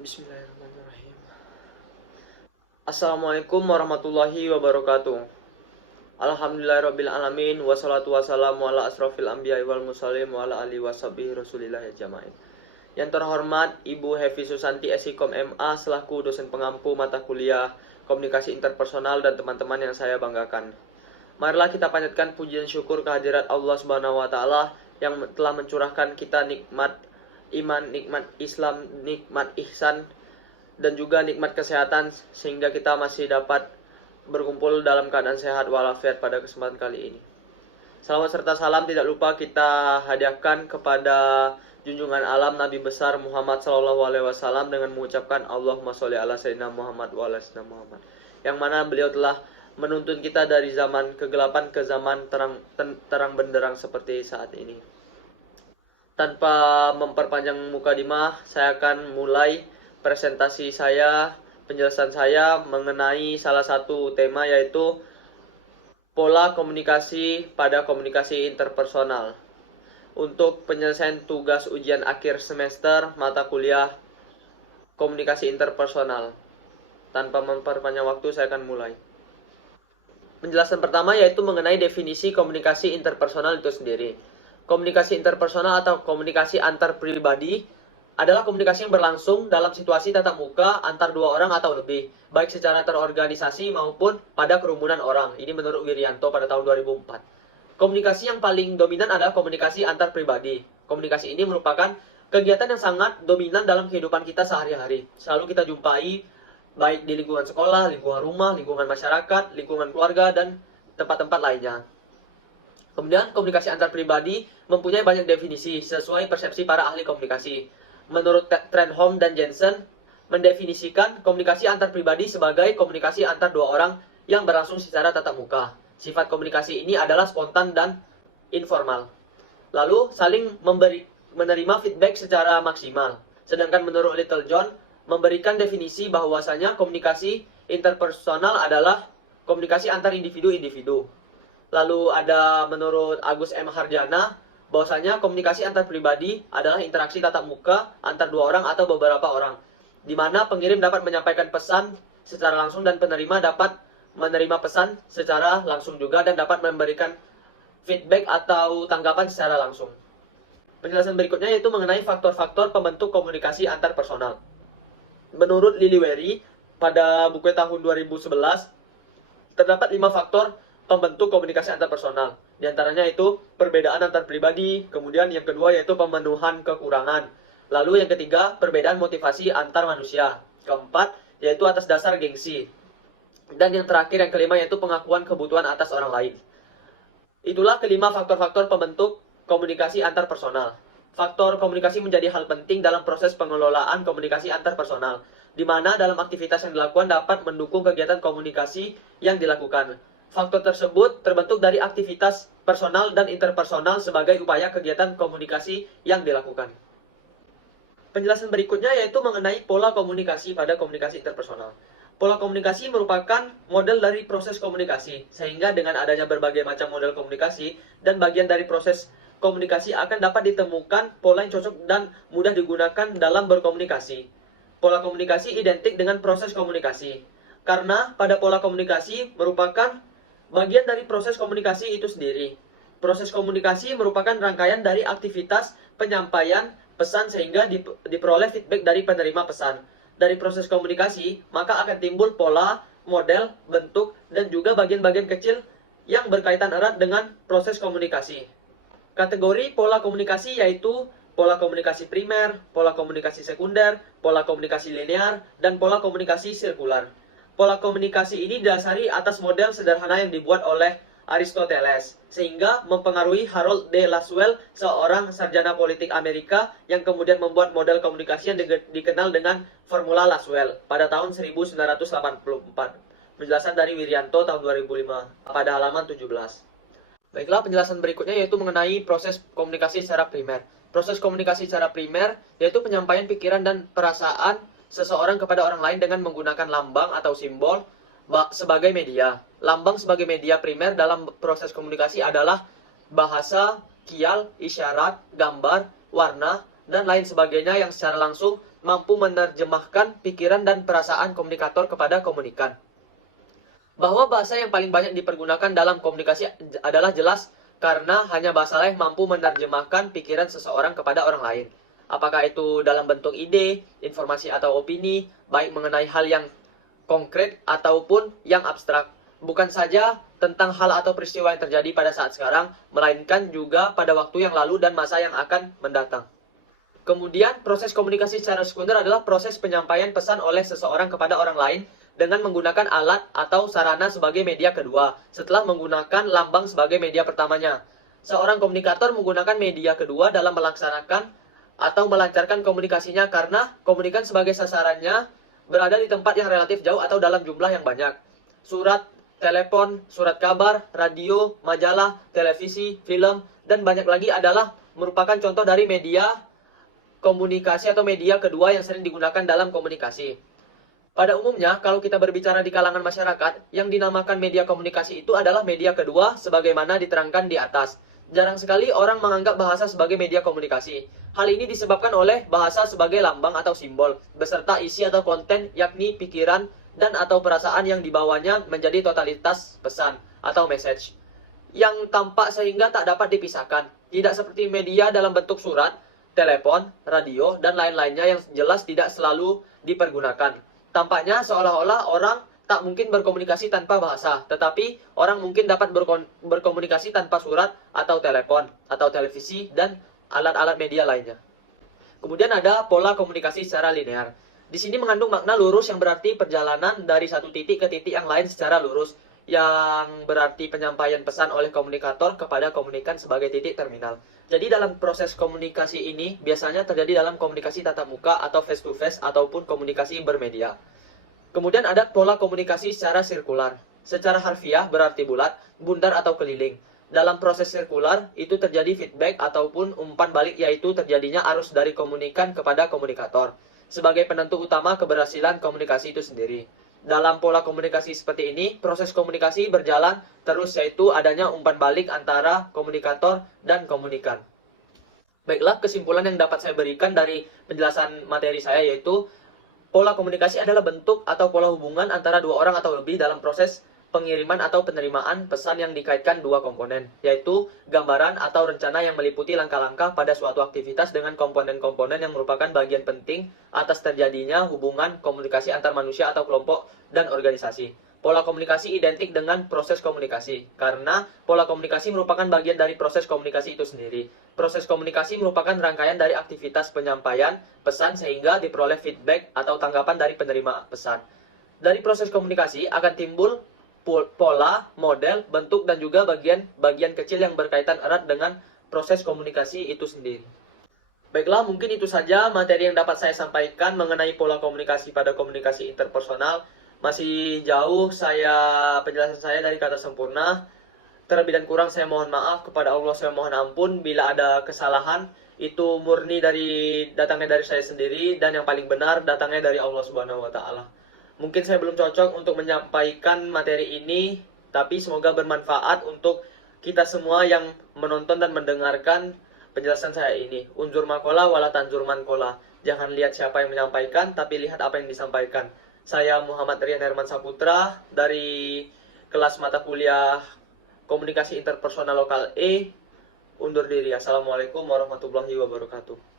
Bismillahirrahmanirrahim. Assalamualaikum warahmatullahi wabarakatuh. Alhamdulillahirabbil alamin wassalatu wassalamu ala asrofil anbiya'i wal mursalin wa ala alihi washabihi rasulillah ajmain. Yang terhormat Ibu Hevi Susanti Esikom MA selaku dosen pengampu mata kuliah Komunikasi Interpersonal dan teman-teman yang saya banggakan. Marilah kita panjatkan pujian syukur kehadirat Allah Subhanahu wa taala yang telah mencurahkan kita nikmat iman, nikmat Islam, nikmat ihsan, dan juga nikmat kesehatan sehingga kita masih dapat berkumpul dalam keadaan sehat walafiat pada kesempatan kali ini. Salawat serta salam tidak lupa kita hadiahkan kepada junjungan alam Nabi besar Muhammad SAW dengan mengucapkan Allahumma sholli ala sayyidina Muhammad wa ala sayyidina Muhammad, yang mana beliau telah menuntun kita dari zaman kegelapan ke zaman terang benderang seperti saat ini. Tanpa memperpanjang mukadimah, saya akan mulai presentasi saya, penjelasan saya mengenai salah satu tema, yaitu pola komunikasi pada komunikasi interpersonal untuk penyelesaian tugas ujian akhir semester mata kuliah komunikasi interpersonal. Tanpa memperpanjang waktu, saya akan mulai. Penjelasan pertama yaitu mengenai definisi komunikasi interpersonal itu sendiri. Komunikasi interpersonal atau komunikasi antar pribadi adalah komunikasi yang berlangsung dalam situasi tatap muka antar dua orang atau lebih, baik secara terorganisasi maupun pada kerumunan orang. Ini menurut Wirianto pada tahun 2004. Komunikasi yang paling dominan adalah komunikasi antar pribadi. Komunikasi ini merupakan kegiatan yang sangat dominan dalam kehidupan kita sehari-hari. Selalu kita jumpai baik di lingkungan sekolah, lingkungan rumah, lingkungan masyarakat, lingkungan keluarga, dan tempat-tempat lainnya. Kemudian komunikasi antar pribadi mempunyai banyak definisi sesuai persepsi para ahli komunikasi. Menurut Trenholm dan Jensen, mendefinisikan komunikasi antar pribadi sebagai komunikasi antar dua orang yang berlangsung secara tatap muka. Sifat komunikasi ini adalah spontan dan informal. Lalu saling menerima feedback secara maksimal. Sedangkan menurut Littlejohn, memberikan definisi bahwasanya komunikasi interpersonal adalah komunikasi antar individu-individu. Lalu ada menurut Agus M. Harjana, bahwasanya komunikasi antar pribadi adalah interaksi tatap muka antar dua orang atau beberapa orang, di mana pengirim dapat menyampaikan pesan secara langsung dan penerima dapat menerima pesan secara langsung juga dan dapat memberikan feedback atau tanggapan secara langsung. Penjelasan berikutnya yaitu mengenai faktor-faktor pembentuk komunikasi antar personal. Menurut Liliweri pada buku tahun 2011, terdapat 5 faktor pembentuk komunikasi antar personal. Di antaranya itu perbedaan antar pribadi, kemudian yang kedua yaitu pemenuhan kekurangan. Lalu yang ketiga, perbedaan motivasi antar manusia. Keempat, yaitu atas dasar gengsi. Dan yang terakhir, yang kelima, yaitu pengakuan kebutuhan atas orang lain. Itulah kelima faktor-faktor pembentuk komunikasi antar personal. Faktor komunikasi menjadi hal penting dalam proses pengelolaan komunikasi antar personal, di mana dalam aktivitas yang dilakukan dapat mendukung kegiatan komunikasi yang dilakukan. Faktor tersebut terbentuk dari aktivitas personal dan interpersonal sebagai upaya kegiatan komunikasi yang dilakukan. Penjelasan berikutnya yaitu mengenai pola komunikasi pada komunikasi interpersonal. Pola komunikasi merupakan model dari proses komunikasi, sehingga dengan adanya berbagai macam model komunikasi dan bagian dari proses komunikasi akan dapat ditemukan pola yang cocok dan mudah digunakan dalam berkomunikasi. Pola komunikasi identik dengan proses komunikasi, karena pada pola komunikasi merupakan bagian dari proses komunikasi itu sendiri. Proses komunikasi merupakan rangkaian dari aktivitas penyampaian pesan sehingga diperoleh feedback dari penerima pesan. Dari proses komunikasi, maka akan timbul pola, model, bentuk, dan juga bagian-bagian kecil yang berkaitan erat dengan proses komunikasi. Kategori pola komunikasi yaitu pola komunikasi primer, pola komunikasi sekunder, pola komunikasi linear, dan pola komunikasi sirkular. Pola komunikasi ini didasari atas model sederhana yang dibuat oleh Aristoteles, sehingga mempengaruhi Harold D. Laswell, seorang sarjana politik Amerika yang kemudian membuat model komunikasi yang dikenal dengan formula Laswell pada tahun 1984. Penjelasan dari Wirianto tahun 2005 pada halaman 17. Baiklah, penjelasan berikutnya yaitu mengenai proses komunikasi secara primer. Proses komunikasi secara primer yaitu penyampaian pikiran dan perasaan seseorang kepada orang lain dengan menggunakan lambang atau simbol sebagai media. Lambang sebagai media primer dalam proses komunikasi adalah bahasa, kial, isyarat, gambar, warna, dan lain sebagainya yang secara langsung mampu menerjemahkan pikiran dan perasaan komunikator kepada komunikan. Bahwa bahasa yang paling banyak dipergunakan dalam komunikasi adalah jelas karena hanya bahasa yang mampu menerjemahkan pikiran seseorang kepada orang lain. Apakah itu dalam bentuk ide, informasi atau opini, baik mengenai hal yang konkret ataupun yang abstrak. Bukan saja tentang hal atau peristiwa yang terjadi pada saat sekarang, melainkan juga pada waktu yang lalu dan masa yang akan mendatang. Kemudian, proses komunikasi secara sekunder adalah proses penyampaian pesan oleh seseorang kepada orang lain dengan menggunakan alat atau sarana sebagai media kedua, setelah menggunakan lambang sebagai media pertamanya. Seorang komunikator menggunakan media kedua dalam melaksanakan atau melancarkan komunikasinya karena komunikan sebagai sasarannya berada di tempat yang relatif jauh atau dalam jumlah yang banyak. Surat, telepon, surat kabar, radio, majalah, televisi, film, dan banyak lagi adalah merupakan contoh dari media komunikasi atau media kedua yang sering digunakan dalam komunikasi. Pada umumnya, kalau kita berbicara di kalangan masyarakat, yang dinamakan media komunikasi itu adalah media kedua sebagaimana diterangkan di atas. Jarang sekali orang menganggap bahasa sebagai media komunikasi. Hal ini disebabkan oleh bahasa sebagai lambang atau simbol, beserta isi atau konten yakni pikiran dan atau perasaan yang dibawanya menjadi totalitas pesan atau message yang tampak sehingga tak dapat dipisahkan. Tidak seperti media dalam bentuk surat, telepon, radio, dan lain-lainnya yang jelas tidak selalu dipergunakan. Tampaknya seolah-olah orang tak mungkin berkomunikasi tanpa bahasa, tetapi orang mungkin dapat berkomunikasi tanpa surat atau telepon, atau televisi, dan alat-alat media lainnya. Kemudian ada pola komunikasi secara linear. Di sini mengandung makna lurus yang berarti perjalanan dari satu titik ke titik yang lain secara lurus, yang berarti penyampaian pesan oleh komunikator kepada komunikan sebagai titik terminal. Jadi dalam proses komunikasi ini biasanya terjadi dalam komunikasi tatap muka atau face to face ataupun komunikasi bermedia. Kemudian ada pola komunikasi secara sirkular. Secara harfiah berarti bulat, bundar atau keliling. Dalam proses sirkular itu terjadi feedback ataupun umpan balik, yaitu terjadinya arus dari komunikan kepada komunikator sebagai penentu utama keberhasilan komunikasi itu sendiri. Dalam pola komunikasi seperti ini, proses komunikasi berjalan terus, yaitu adanya umpan balik antara komunikator dan komunikan. Baiklah, kesimpulan yang dapat saya berikan dari penjelasan materi saya yaitu pola komunikasi adalah bentuk atau pola hubungan antara dua orang atau lebih dalam proses pengiriman atau penerimaan pesan yang dikaitkan dua komponen, yaitu gambaran atau rencana yang meliputi langkah-langkah pada suatu aktivitas dengan komponen-komponen yang merupakan bagian penting atas terjadinya hubungan komunikasi antar manusia atau kelompok dan organisasi. Pola komunikasi identik dengan proses komunikasi, karena pola komunikasi merupakan bagian dari proses komunikasi itu sendiri. Proses komunikasi merupakan rangkaian dari aktivitas penyampaian pesan sehingga diperoleh feedback atau tanggapan dari penerima pesan. Dari proses komunikasi akan timbul pola, model, bentuk, dan juga bagian kecil yang berkaitan erat dengan proses komunikasi itu sendiri. Baiklah, mungkin itu saja materi yang dapat saya sampaikan mengenai pola komunikasi pada komunikasi interpersonal. Masih jauh penjelasan saya dari kata sempurna. Terlebih dan kurang saya mohon maaf, kepada Allah saya mohon ampun. Bila ada kesalahan, itu murni datangnya dari saya sendiri, dan yang paling benar datangnya dari Allah Subhanahu wa Ta'ala. Mungkin saya belum cocok untuk menyampaikan materi ini, tapi semoga bermanfaat untuk kita semua yang menonton dan mendengarkan penjelasan saya ini. Unzur makola wala tanzur mankola. Jangan lihat siapa yang menyampaikan, tapi lihat apa yang disampaikan. Saya Muhammad Rian Herman Saputra dari kelas mata kuliah Komunikasi Interpersonal Lokal E. Undur diri. Assalamualaikum warahmatullahi wabarakatuh.